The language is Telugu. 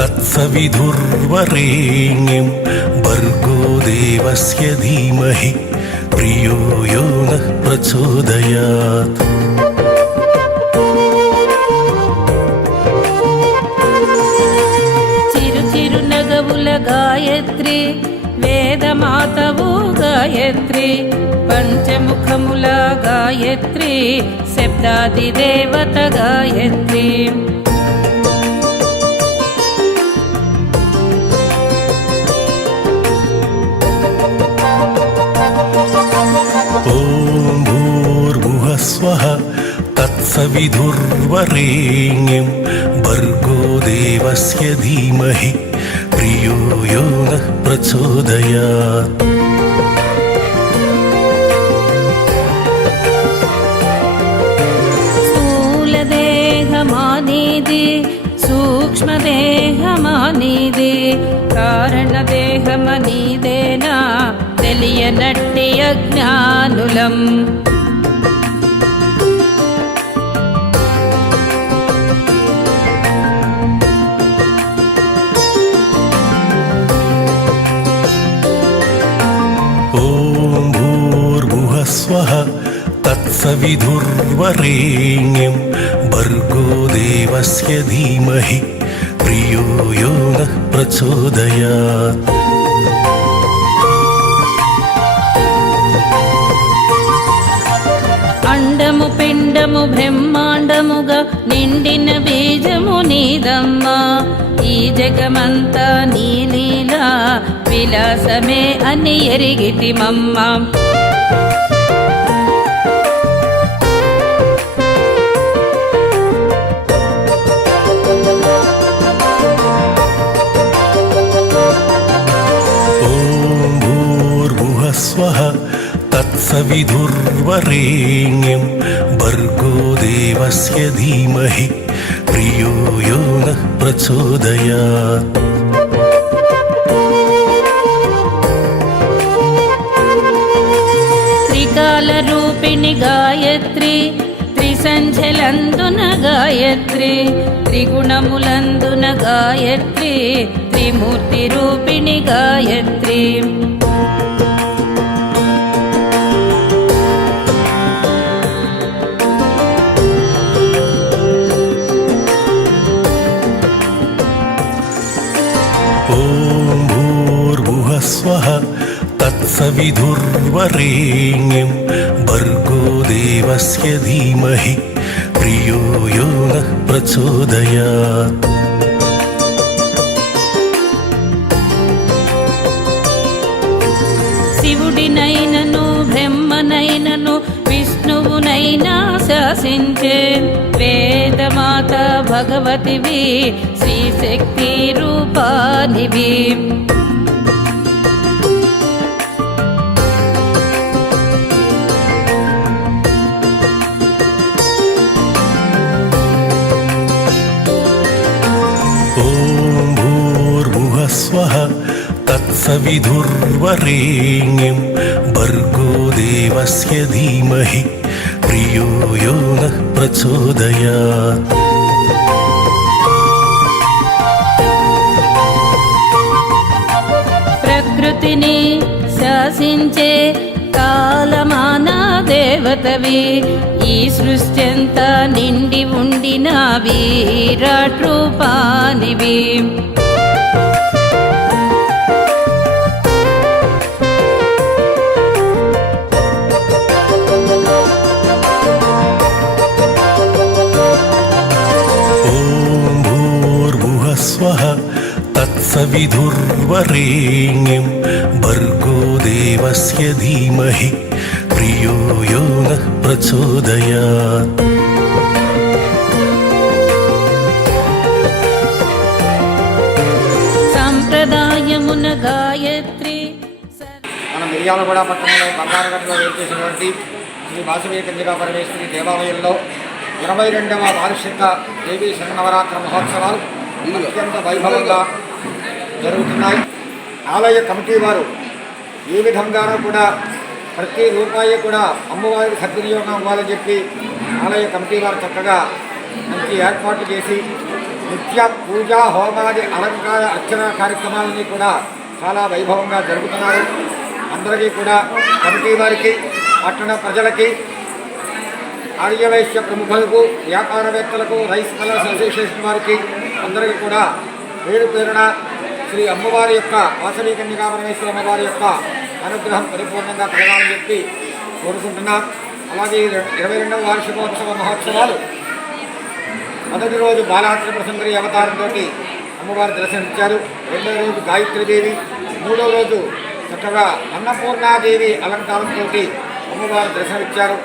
तत्सविधुर्वरेण्यं भर्गो देवस्य धीमहि प्रियो यो नः प्रचोदयात् చిరు చిరు నగవుల గాయత్రి వేదమాతవు గాయత్రి పంచముఖముల గాయత్రి శబ్దాది దేవత గాయత్రి तत्सविधुर्वरेण्यं भर्गो देवस्य धीमहि प्रियो यो नः प्रचोदयात् స్థూలదేహమానేది సూక్ష్మదేహమానేది కారణదేహమనీదేనా తెలియనట్టి అజ్ఞానులం स्वः तत्सविधुर्वरेण्यं भर्गो देवस्य धीमहि प्रियो यो नः प्रचोदयात् అండము పిండము బ్రహ్మాండముగా నిండిన బీజము నీదమ్మా ఈ జగమంతా నీ లీలా విలాసమే అని ఎరిగితిమమ్మ विदुर्वरेण्यं भर्गो देवस्य धीमहि प्रियो यो नः प्रचोदयात् त्रिकालरूपिणि गायत्री त्रिसञ्झलन्दुन गायत्री त्रिगुणमुलन्दुन गायत्री त्रिमूर्तिरूपिणि गायत्री ॐ भूर्भुवः स्वः तत्सविधुर्वरेण्यं भर्गो देवस्य धीमहि प्रियो यो नः प्रचोदयात् శివుడినైనను విష్ణువునైనను విష్ణువునైనా శాసించే వేదమాత భగవతివి శ్రీశక్తి రూపానివి. స్వహ तत्सविधुर्वरेण्यं भर्गो देवस्य धीमहि प्रियो यो नः प्रचोदयात् ప్రకృతిని శాసించే కాలమానా దేవతవి ఈ సృష్టి అంతా నిండి ఉండిన విరాట్ రూపానివి तत्सविधुर्वरेण्यं भर्गो देवस्य धीमहि प्रियो यो नः प्रचोदयात् సంప్రదాయమున గాయత్రి మన మిర్యాలగూడ పట్టణంలో బంగారగడ్డలో వేచేసినటువంటి శ్రీ వాసవీ కంజికా పరమేశ్వరి దేవాలయంలో ఇరవై రెండవ వార్షిక దేవీ శరణవరాత్రి మహోత్సవాలు అత్యంత వైభవంగా జరుగుతున్నాయి. ఆలయ కమిటీ వారు ఏ విధంగానూ కూడా ప్రతి రూపాయి కూడా అమ్మవారికి సద్వినియోగం అవ్వాలని చెప్పి ఆలయ కమిటీ వారు చక్కగా మంచి ఏర్పాట్లు చేసి నిత్య పూజా హోమాది అలంకార అర్చన కార్యక్రమాలని కూడా చాలా వైభవంగా జరుగుతున్నారు. అందరికీ కూడా కమిటీ వారికి పట్టణ ప్రజలకి ఆర్యవైశ్య ప్రముఖులకు వ్యాపారవేత్తలకు రైస్ కలర్స్ అసోసియేషన్ వారికి అందరికీ కూడా పేరు పేరున శ్రీ అమ్మవారి యొక్క వాసవి కన్యకా పరమేశ్వర అమ్మవారి యొక్క అనుగ్రహం పరిపూర్ణంగా కలగాలని చెప్పి కోరుకుంటున్నాం. అలాగే ఈ ఇరవై రెండవ వార్షికోత్సవ మహోత్సవాలు మొదటి రోజు బాలాత్రిపుర ప్రసంగరి అవతారంతో అమ్మవారి దర్శనమిచ్చారు. రెండవ రోజు గాయత్రీదేవి మూడవ రోజు చక్కగా అన్నపూర్ణాదేవి అలంకారంతో అమ్మవారి దర్శనమిచ్చారు.